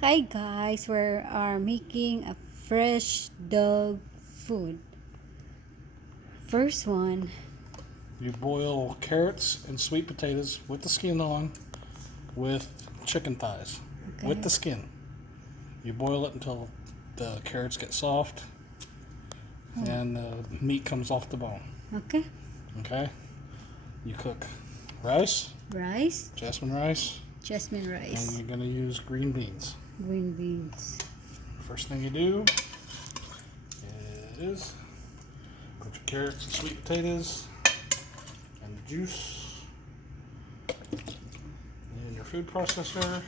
Hi guys, we are making a fresh dog food. First one, You boil carrots and sweet potatoes with the skin on with chicken thighs with okay, the skin. You boil it until the carrots get soft and the meat comes off the bone. okay, Okay? You cook rice, rice, jasmine rice, jasmine and rice, you're going to use green beans. green beans. First thing you do is put your carrots and sweet potatoes and the juice in your food processor.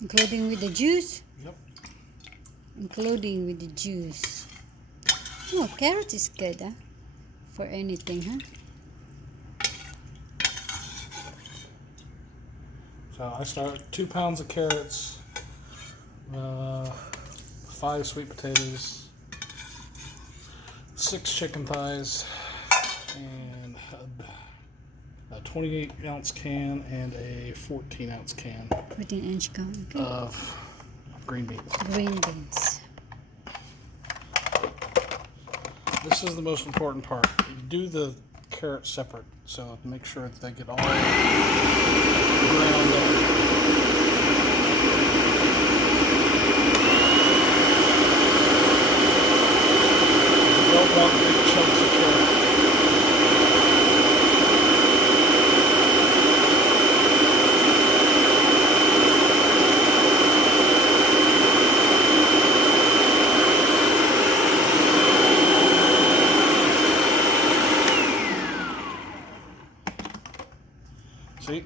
Including with the juice? Yep. Including with the juice. Oh, carrot is good, huh? For anything, huh? So I start 2 pounds of carrots, 5 sweet potatoes, 6 chicken thighs, and a 28 ounce can and a 14 ounce can 14-inch count, okay. of green beans. Green beans. This is the most important part. You do the carrots separate, so make sure that they get all ground up. You don't want big chunks of carrot. See?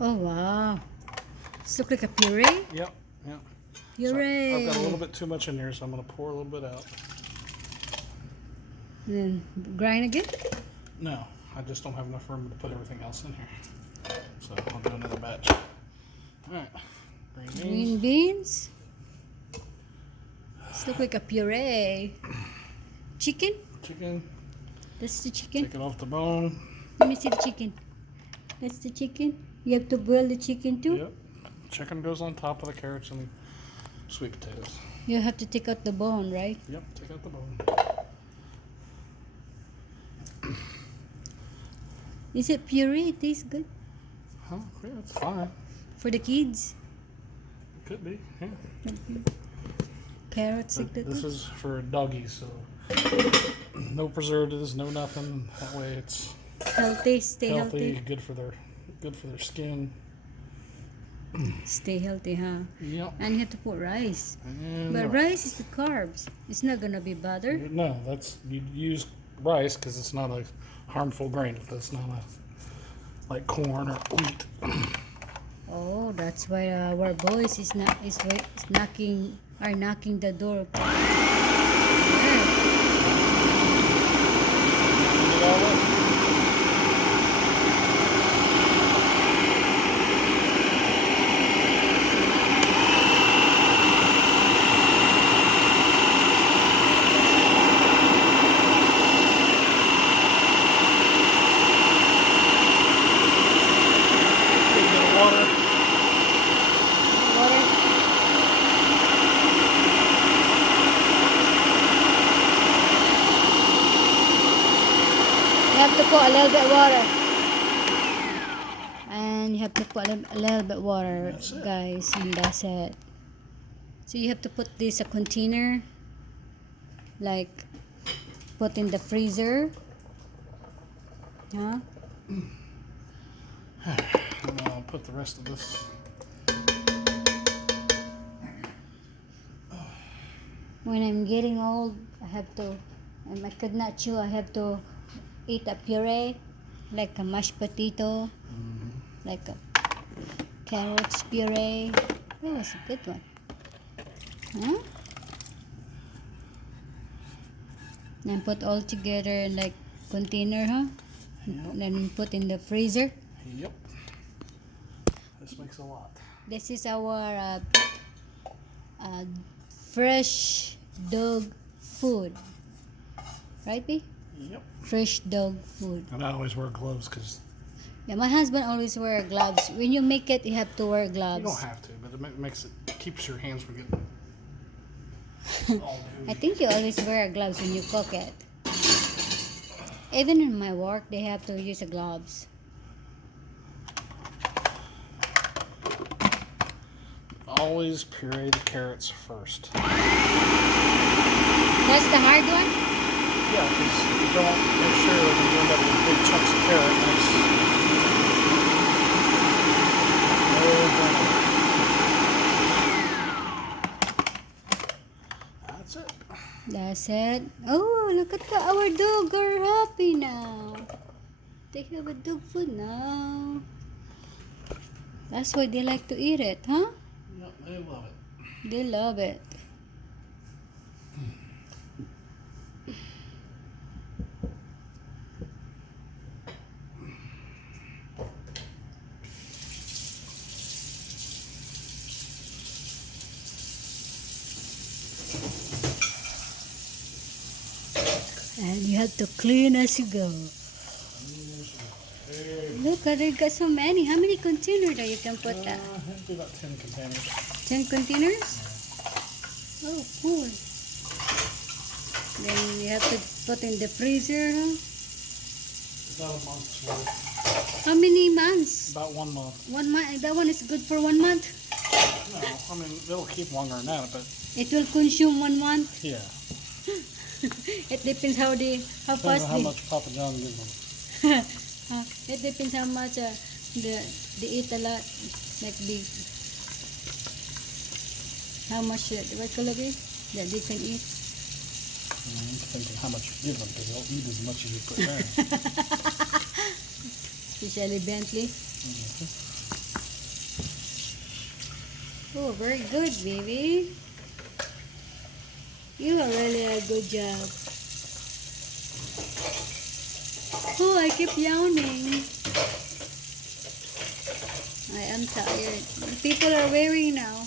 Oh wow. This looks like a puree? Yep, yep. Puree. So I've got a little bit too much in here, so I'm going to pour a little bit out. Then grind again? No, I just don't have enough room to put everything else in here. So I'll do another batch. Alright, green beans. Green beans. This looks like a puree. Chicken? Chicken, That's the chicken. take it off the bone. Let me see the chicken. That's the chicken. You have to boil the chicken too? Yep. Chicken goes on top of the carrots and sweet potatoes. You have to take out the bone, right? Yep, take out the bone. Is it puree? It tastes good Huh? Yeah, it's fine. for the kids. Could be, yeah. Carrots like But that. this is for doggies, so no preservatives, no nothing. That way it's Healthy. Stay healthy, healthy. good for their skin. Stay healthy, huh? Yep. And you have to put rice. And But rice is the carbs. It's not gonna be butter. no, that's you use rice because it's not a harmful grain. It's not a like corn or wheat. Oh, that's why our boys is knocking the door. Yeah. Get all that. Little bit of water. Water. You have to put a little bit water. And you have to put a little bit water, That's it. guys, and that's it. So you have to put this a container, like put in the freezer. Huh? And I'll put the rest of this. When I'm getting old, I could not chew. I have to eat a puree, like a mashed potato, like a carrots puree. That was a good one. Huh? And put all together in like container, huh? Yep. Then put in the freezer. Yep. This makes a lot. This is our fresh dog food. Right, B? Yep. Fresh dog food. And I always wear gloves because Yeah, my husband always wear gloves. When you make it, you have to wear you gloves. don't have to, but it makes it keeps your hands from getting all I dirty. think you always wear gloves when you cook it. Even in my work, they have to use the gloves. Always puree the carrots first. That's the hard one? Yeah, because if you don't make sure that you end up with big chunks of carrot, that's it. That's it. Oh, look at our dog are happy now. They have a dog food now. That's why they like to eat it, huh? Yep, they love it. They love it. And you have to clean as you go. Look, they got so many. How many containers that you can put that? I think do about 10 containers. 10 containers? Oh, cool. Then you have to put in the freezer, huh? About a month's worth. How many months? About 1 month. 1 month. That one is good for 1 month. No, I mean, it'll keep longer than that, but It will consume 1 month. yeah. It depends how Depends fast on how they. much Papa John gives them. It depends how much they eat a lot, like big. How much what color be that they can eat? I'm thinking how much you give them, because they'll eat as much as you put down. Especially Bentley. Oh, very good, baby. You are really a good job. Oh, I keep yawning. I am tired. People are wearing now.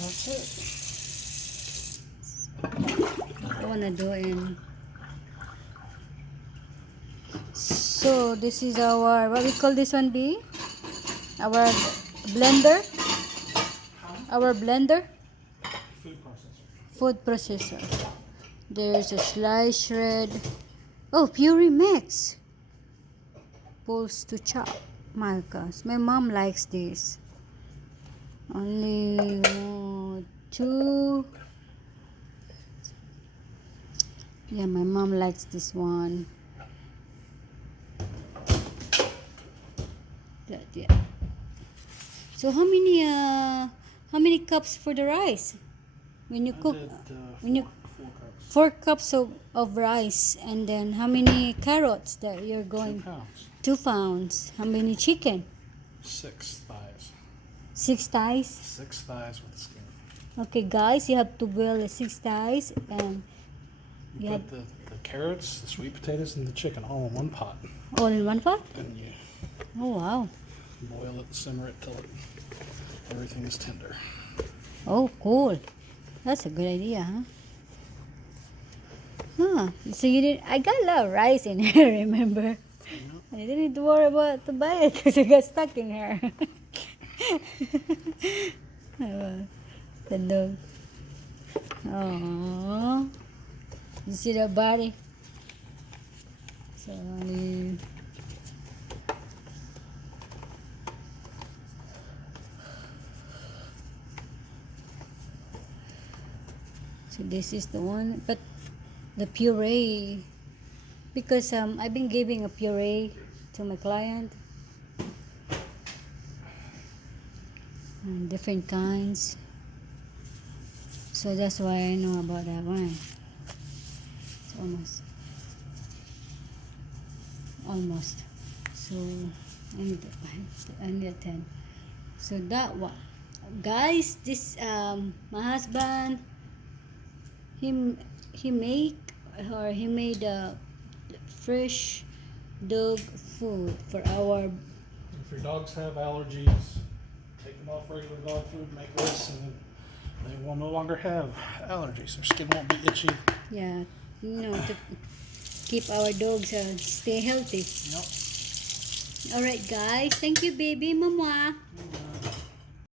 That's it. I wanna do in. So this is our, what we call this one, B? Our blender. Our blender. Food processor. Food processor. There's a slice shred. Oh, puree mix. Bowls to chop. My gosh, my mom likes this. Only 2. Yeah, my mom likes this one. That, yeah. So how many cups for the rice when you cook? When you 4 cups. 4 cups of rice, and then how many carrots that you're 2 going? pounds. 2 pounds. How many chicken? 6 thighs. 6 thighs. 6 thighs with skin. Okay, guys, you have to boil the 6 thighs, and You you put the carrots, the sweet potatoes, and the chicken all in one pot. all in one pot. And you Oh wow. boil it, simmer it till everything is tender. Oh, cool. That's a good idea, huh? Huh. So you didn't. I got a lot of rice in here. Remember? I didn't need to worry about to buy it because I got stuck in here. Oh, the dog. Oh, you see the body? So so this is the one, but the puree, because I've been giving a puree to my client, different kinds, so that's why I know about that one. It's almost. So I need a 10. So that one, guys. This my husband. He made a fresh dog food for our If your dogs have allergies, take them off regular dog food, make this, and they will no longer have allergies. Their skin won't be itchy. Yeah, to keep our dogs stay healthy. Yep. All right, guys. Thank you, baby mama.